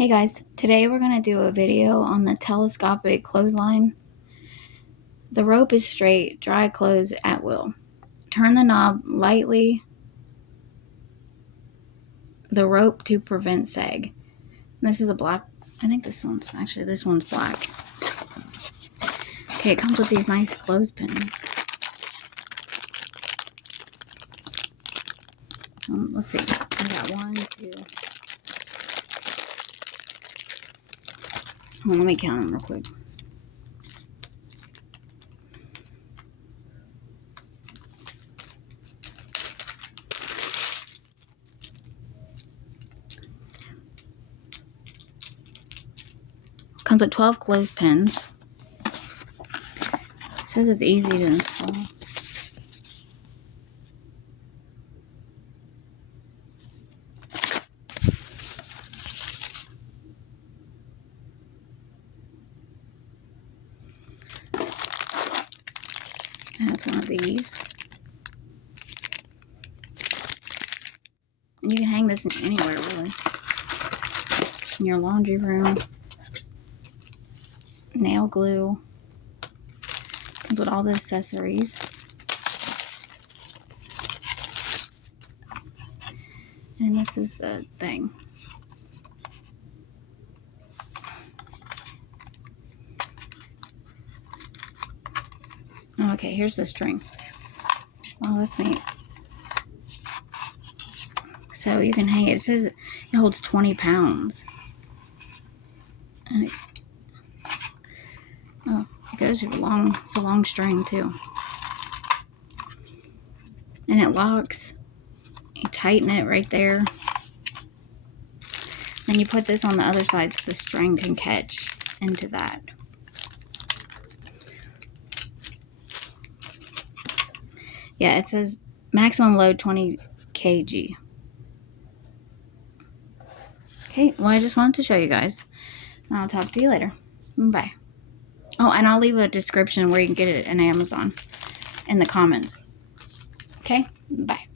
Hey guys, today we're going to do a video on the telescopic clothesline. The rope is straight, dry clothes at will. Turn the knob lightly, the rope to prevent sag. This is a black, I think this one's black. Okay, it comes with these nice clothespins. Let's see, I got 1, 2. Let me count them real quick. Comes with 12 clothespins. It says it's easy to install. That's one of these. And you can hang this anywhere, really. In your laundry room. Nail glue. Comes with all the accessories. And this is the thing. Okay, here's the string. Oh, that's neat. So you can hang it. It says it holds 20 pounds. And it goes through it's a long string too. And it locks. You tighten it right there. Then you put this on the other side so the string can catch into that. Yeah, it says maximum load 20 kg. Okay, well, I just wanted to show you guys. And I'll talk to you later. Bye. Oh, and I'll leave a description where you can get it in Amazon in the comments. Okay, bye.